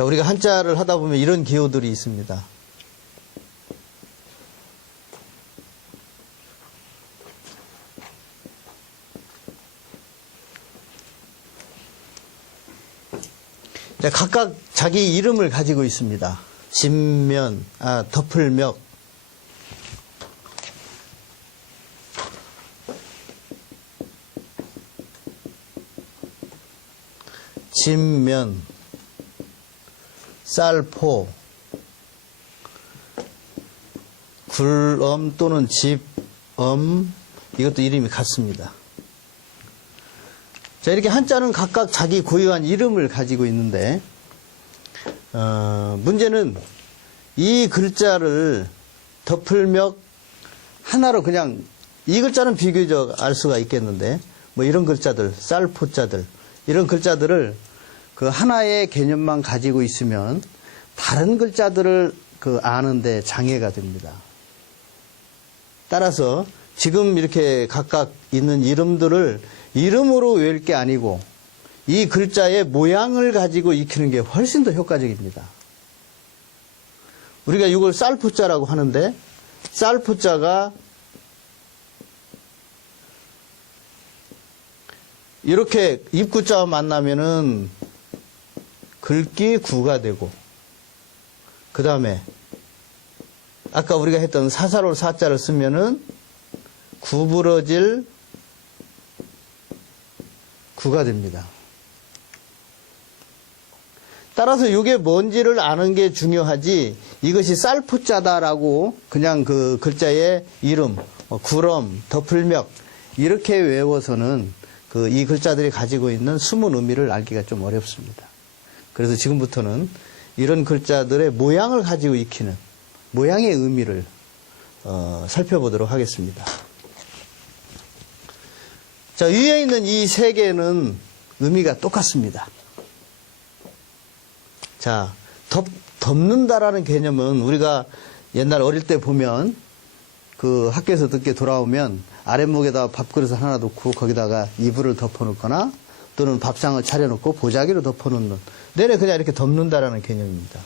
자, 우리가 한자를 하다 보면 이런 기호들이 있습니다. 자, 각각 자기 이름을 가지고 있습니다. 진면, 덮을멱, 진면, 쌀포, 굴엄 또는 집엄, 이것도 이름이 같습니다. 자, 이렇게 한자는 각각 자기 고유한 이름을 가지고 있는데, 문제는 이 글자를 덮을멱 하나로 그냥, 이 글자는 비교적 알 수가 있겠는데, 뭐 이런 글자들, 쌀포자들, 이런 글자들을 그 하나의 개념만 가지고 있으면 다른 글자들을 아는데 장애가 됩니다. 따라서 지금 이렇게 각각 있는 이름들을 이름으로 외울 게 아니고 이 글자의 모양을 가지고 익히는 게 훨씬 더 효과적입니다. 우리가 이걸 쌀포자라고 하는데 쌀포자가 이렇게 입구자와 만나면은 글귀 구가 되고, 그 다음에 아까 우리가 했던 사사로 사자를 쓰면은 구부러질 구가 됩니다. 따라서 이게 뭔지를 아는 게 중요하지, 이것이 쌀포자다라고 그냥 그 글자의 이름, 구럼, 덮을멱 이렇게 외워서는 이 글자들이 가지고 있는 숨은 의미를 알기가 좀 어렵습니다. 그래서 지금부터는 이런 글자들의 모양을 가지고 익히는 모양의 의미를 살펴보도록 하겠습니다. 자, 위에 있는 이 세 개는 의미가 똑같습니다. 자, 덮는다라는 개념은 우리가 옛날 어릴 때 보면 그 학교에서 늦게 돌아오면 아랫목에다가 밥그릇을 하나 놓고 거기다가 이불을 덮어놓거나 또는 밥상을 차려놓고 보자기로 덮어놓는, 내내 그냥 이렇게 덮는다라는 개념입니다.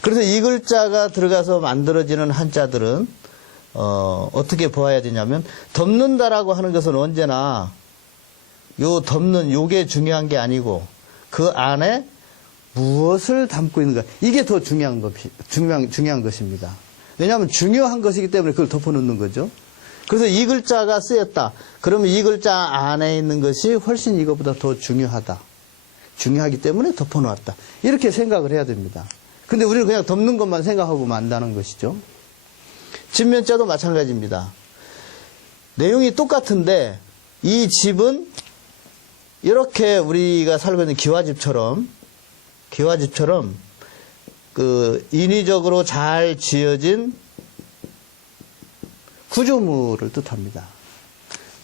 그래서 이 글자가 들어가서 만들어지는 한자들은 어떻게 보아야 되냐면, 덮는다라고 하는 것은 언제나 요 덮는 요게 중요한 게 아니고 그 안에 무엇을 담고 있는가, 이게 더 중요한 것입니다. 왜냐하면 중요한 것이기 때문에 그걸 덮어놓는 거죠. 그래서 이 글자가 쓰였다. 그러면 이 글자 안에 있는 것이 훨씬 이것보다 더 중요하다. 중요하기 때문에 덮어놓았다. 이렇게 생각을 해야 됩니다. 근데 우리는 그냥 덮는 것만 생각하고 만다는 것이죠. 집면자도 마찬가지입니다. 내용이 똑같은데 이 집은 이렇게 우리가 살고 있는 기와집처럼 인위적으로 잘 지어진 구조물을 뜻합니다.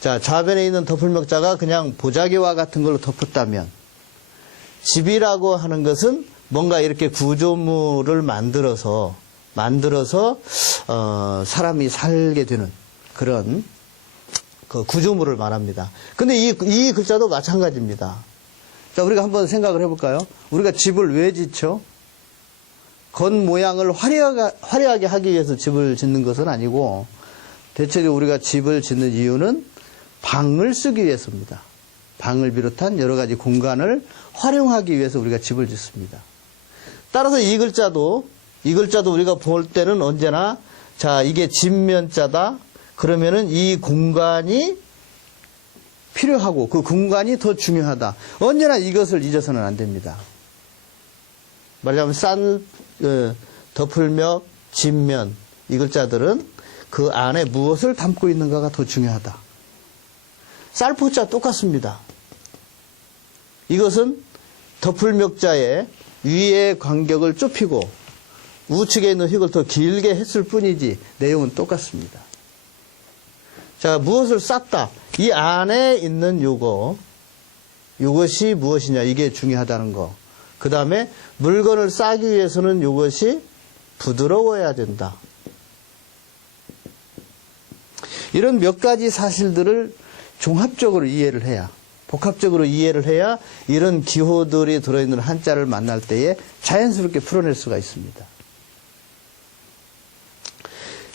자, 좌변에 있는 덮을멱자가 그냥 보자기와 같은 걸로 덮었다면, 집이라고 하는 것은 뭔가 이렇게 구조물을 만들어서 사람이 살게 되는 그런 그 구조물을 말합니다. 근데 이 글자도 마찬가지입니다. 자, 우리가 한번 생각을 해볼까요? 우리가 집을 왜 짓죠? 겉모양을 화려하게 하기 위해서 집을 짓는 것은 아니고, 대체로 우리가 집을 짓는 이유는 방을 쓰기 위해서입니다. 방을 비롯한 여러 가지 공간을 활용하기 위해서 우리가 집을 짓습니다. 따라서 이 글자도 우리가 볼 때는 언제나, 자, 이게 집면자다. 그러면은 이 공간이 필요하고 그 공간이 더 중요하다. 언제나 이것을 잊어서는 안 됩니다. 말하자면 덮을멱, 집면, 이 글자들은 그 안에 무엇을 담고 있는가가 더 중요하다. 쌀포자 똑같습니다. 이것은 덮을멱자의 위의 간격을 좁히고 우측에 있는 휙을 더 길게 했을 뿐이지 내용은 똑같습니다. 자, 무엇을 쌌다. 이 안에 있는 요것이 무엇이냐, 이게 중요하다는 거. 그 다음에 물건을 싸기 위해서는 요것이 부드러워야 된다. 이런 몇 가지 사실들을 종합적으로 이해를 해야 복합적으로 이해를 해야 이런 기호들이 들어있는 한자를 만날 때에 자연스럽게 풀어낼 수가 있습니다.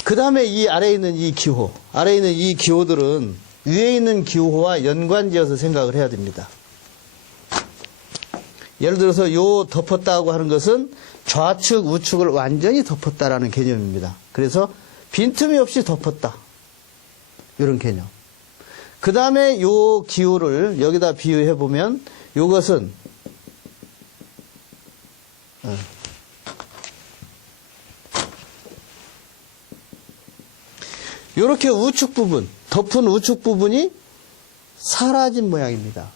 그 다음에 이 아래에 있는 이 기호, 아래에 있는 이 기호들은 위에 있는 기호와 연관지어서 생각을 해야 됩니다. 예를 들어서 요 덮었다고 하는 것은 좌측, 우측을 완전히 덮었다라는 개념입니다. 그래서 빈틈이 없이 덮었다. 이런 개념. 그 다음에 요 기호를 여기다 비유해 보면 요것은 요렇게 우측 부분, 덮은 우측 부분이 사라진 모양입니다.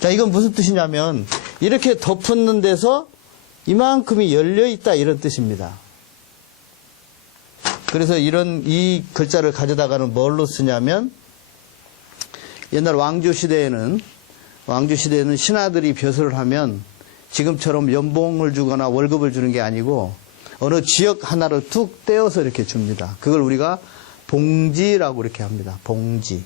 자, 이건 무슨 뜻이냐면 이렇게 덮는 데서 이만큼이 열려 있다 이런 뜻입니다. 그래서 이 글자를 가져다가는 뭘로 쓰냐면 옛날 왕조 시대에는 신하들이 벼슬을 하면 지금처럼 연봉을 주거나 월급을 주는 게 아니고 어느 지역 하나를 툭 떼어서 이렇게 줍니다. 그걸 우리가 봉지라고 이렇게 합니다. 봉지.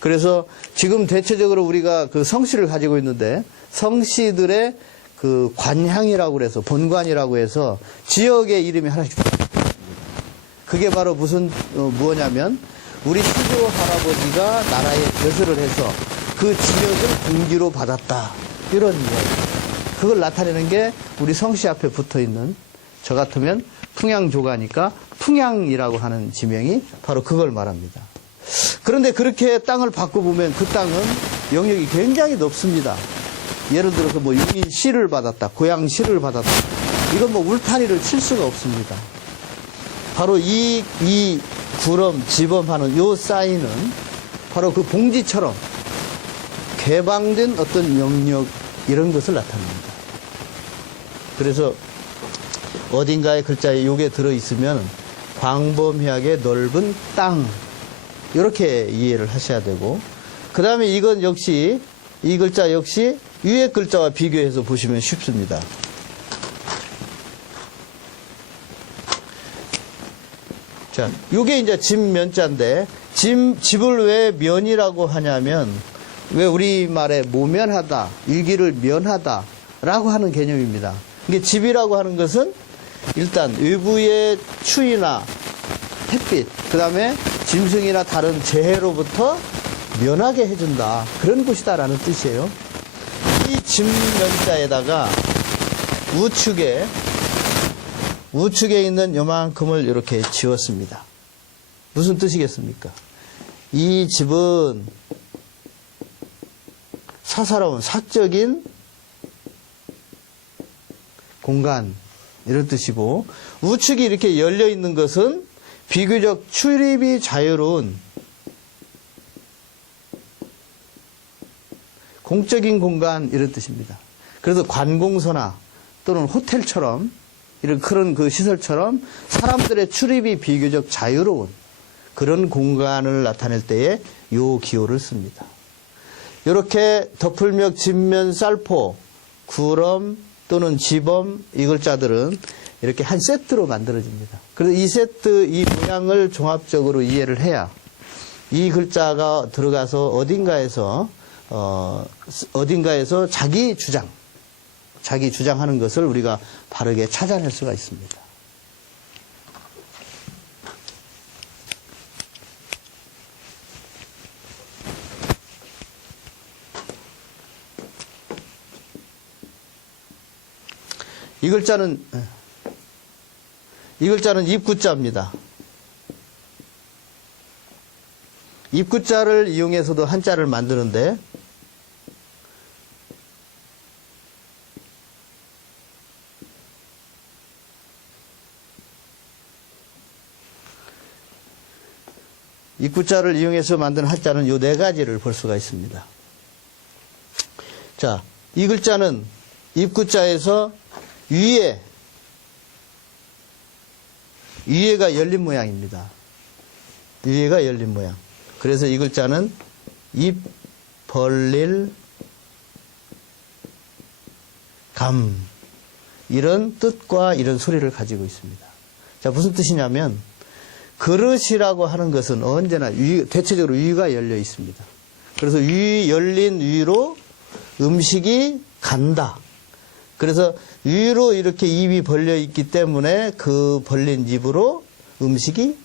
그래서 지금 대체적으로 우리가 그 성씨를 가지고 있는데 성씨들의 그 관향이라고 그래서 본관이라고 해서 지역의 이름이 하나씩 들어있습니다. 그게 바로 무엇냐면 우리 수조 할아버지가 나라에 벼슬을 해서 그 지역을 공지로 받았다. 이런 이야기. 그걸 나타내는 게 우리 성씨 앞에 붙어 있는 저 같으면 풍양조가니까 풍양이라고 하는 지명이 바로 그걸 말합니다. 그런데 그렇게 땅을 바꿔보면 그 땅은 영역이 굉장히 넓습니다. 예를 들어서 뭐 용인시를 받았다, 고양시를 받았다. 이건 뭐 울타리를 칠 수가 없습니다. 바로 이 구럼, 지범하는 요 사인은 바로 그 봉지처럼 개방된 어떤 영역 이런 것을 나타냅니다. 그래서 어딘가에 글자에 요게 들어있으면 광범위하게 넓은 땅 이렇게 이해를 하셔야 되고 그 다음에 이건 역시 이 글자 역시 위에 글자와 비교해서 보시면 쉽습니다. 자, 요게 이제 집면자인데 집을 왜 면이라고 하냐면 왜 우리말에 모면하다, 일기를 면하다 라고 하는 개념입니다. 이게 집이라고 하는 것은 일단 외부의 추위나 햇빛, 그 다음에 짐승이나 다른 재해로부터 면하게 해준다. 그런 곳이다라는 뜻이에요. 이 집면자에다가 우측에 있는 요만큼을 이렇게 지웠습니다. 무슨 뜻이겠습니까? 이 집은 사사로운 사적인 공간 이런 뜻이고 우측이 이렇게 열려 있는 것은 비교적 출입이 자유로운 공적인 공간 이런 뜻입니다. 그래서 관공서나 또는 호텔처럼 이런 그런 그 시설처럼 사람들의 출입이 비교적 자유로운 그런 공간을 나타낼 때에 요 기호를 씁니다. 이렇게 덮을멱, 집면, 쌀포, 구럼 또는 지범 이 글자들은 이렇게 한 세트로 만들어집니다. 그래서 이 세트, 이 모양을 종합적으로 이해를 해야 이 글자가 들어가서 어딘가에서 자기 주장하는 것을 우리가 바르게 찾아낼 수가 있습니다. 이 글자는 입구자입니다. 입구자를 이용해서도 한자를 만드는데 입구자를 이용해서 만든 한자는 요 네 가지를 볼 수가 있습니다. 자, 이 글자는 입구자에서 위에가 열린 모양입니다. 위에가 열린 모양. 그래서 이 글자는 입 벌릴 감 이런 뜻과 이런 소리를 가지고 있습니다. 자, 무슨 뜻이냐면 그릇이라고 하는 것은 언제나 대체적으로 위가 열려 있습니다. 그래서 열린 위로 음식이 간다. 그래서 위로 이렇게 입이 벌려 있기 때문에 그 벌린 입으로 음식이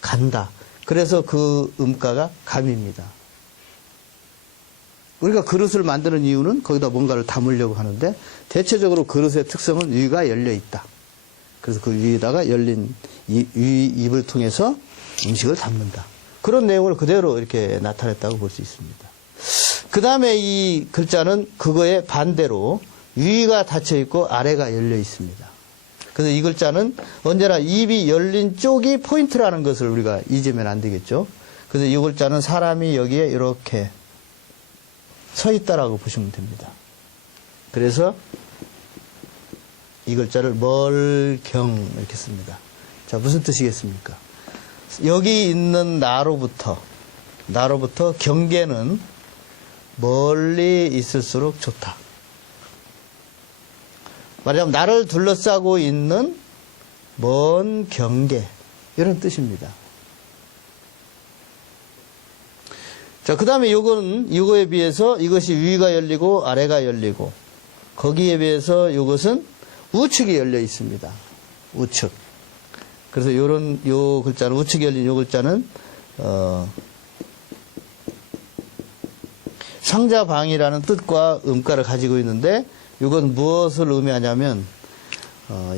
간다. 그래서 그 음가가 감입니다. 우리가 그릇을 만드는 이유는 거기다 뭔가를 담으려고 하는데 대체적으로 그릇의 특성은 위가 열려 있다. 그래서 그 위에다가 열린 입을 통해서 음식을 담는다. 그런 내용을 그대로 이렇게 나타냈다고 볼 수 있습니다. 그 다음에 이 글자는 그거에 반대로 위가 닫혀 있고 아래가 열려 있습니다. 그래서 이 글자는 언제나 입이 열린 쪽이 포인트라는 것을 우리가 잊으면 안 되겠죠. 그래서 이 글자는 사람이 여기에 이렇게 서 있다라고 보시면 됩니다. 그래서 이 글자를 멀경 이렇게 씁니다. 자, 무슨 뜻이겠습니까? 여기 있는 나로부터 경계는 멀리 있을수록 좋다. 말하자면 나를 둘러싸고 있는 먼 경계 이런 뜻입니다. 자, 그 다음에 요거에 비해서 이것이 위가 열리고 아래가 열리고 거기에 비해서 이것은 우측이 열려 있습니다. 우측. 그래서 요 글자는 우측이 열린 요 글자는 상자방이라는 뜻과 음가를 가지고 있는데 이건 무엇을 의미하냐면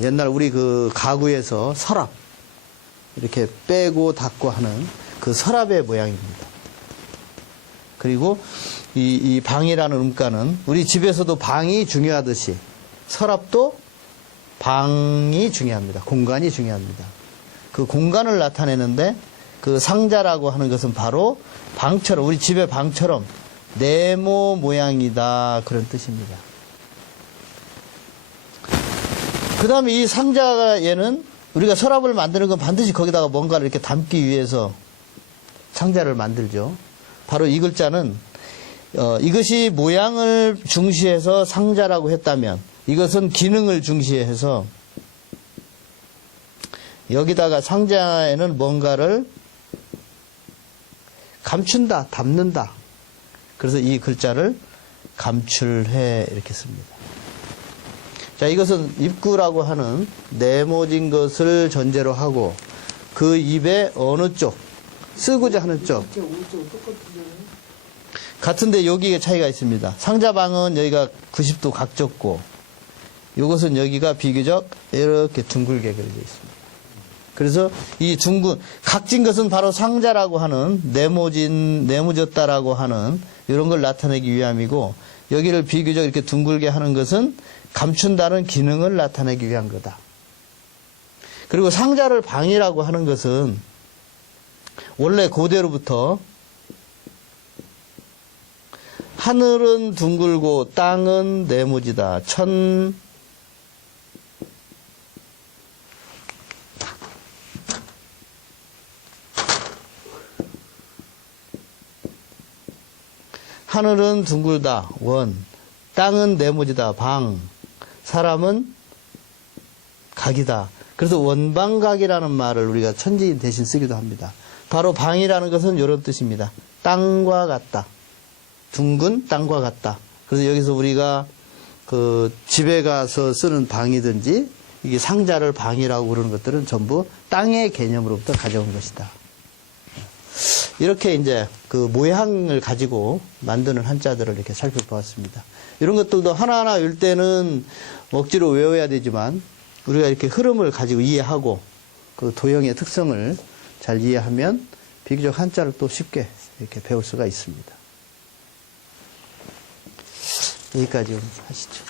옛날 우리 그 가구에서 서랍 이렇게 빼고 닫고 하는 그 서랍의 모양입니다. 그리고 이 방이라는 음가는 우리 집에서도 방이 중요하듯이 서랍도 방이 중요합니다. 공간이 중요합니다. 그 공간을 나타내는데 그 상자라고 하는 것은 바로 방처럼 우리 집의 방처럼 네모 모양이다 그런 뜻입니다. 그 다음에 이 상자에는 우리가 서랍을 만드는 건 반드시 거기다가 뭔가를 이렇게 담기 위해서 상자를 만들죠. 바로 이 글자는 이것이 모양을 중시해서 상자라고 했다면 이것은 기능을 중시해서 여기다가 상자에는 뭔가를 감춘다, 담는다. 그래서 이 글자를 감출해 이렇게 씁니다. 자, 이것은 입구라고 하는 네모진 것을 전제로 하고 그 입의 어느 쪽, 쓰고자 하는 쪽. 같은데 여기에 차이가 있습니다. 상자방은 여기가 90도 각졌고 이것은 여기가 비교적 이렇게 둥글게 그려져 있습니다. 그래서 이 각진 것은 바로 상자라고 하는 네모졌다라고 하는 이런 걸 나타내기 위함이고 여기를 비교적 이렇게 둥글게 하는 것은 감춘다는 기능을 나타내기 위한 거다. 그리고 상자를 방이라고 하는 것은 원래 고대로부터 하늘은 둥글고 땅은 네모지다. 하늘은 둥글다. 원. 땅은 네모지다. 방. 사람은 각이다. 그래서 원방각이라는 말을 우리가 천지인 대신 쓰기도 합니다. 바로 방이라는 것은 이런 뜻입니다. 땅과 같다. 둥근 땅과 같다. 그래서 여기서 우리가 그 집에 가서 쓰는 방이든지 이게 상자를 방이라고 그러는 것들은 전부 땅의 개념으로부터 가져온 것이다. 이렇게 이제 그 모양을 가지고 만드는 한자들을 이렇게 살펴보았습니다. 이런 것들도 하나하나 외울 때는 억지로 외워야 되지만 우리가 이렇게 흐름을 가지고 이해하고 그 도형의 특성을 잘 이해하면 비교적 한자를 또 쉽게 이렇게 배울 수가 있습니다. 여기까지 하시죠.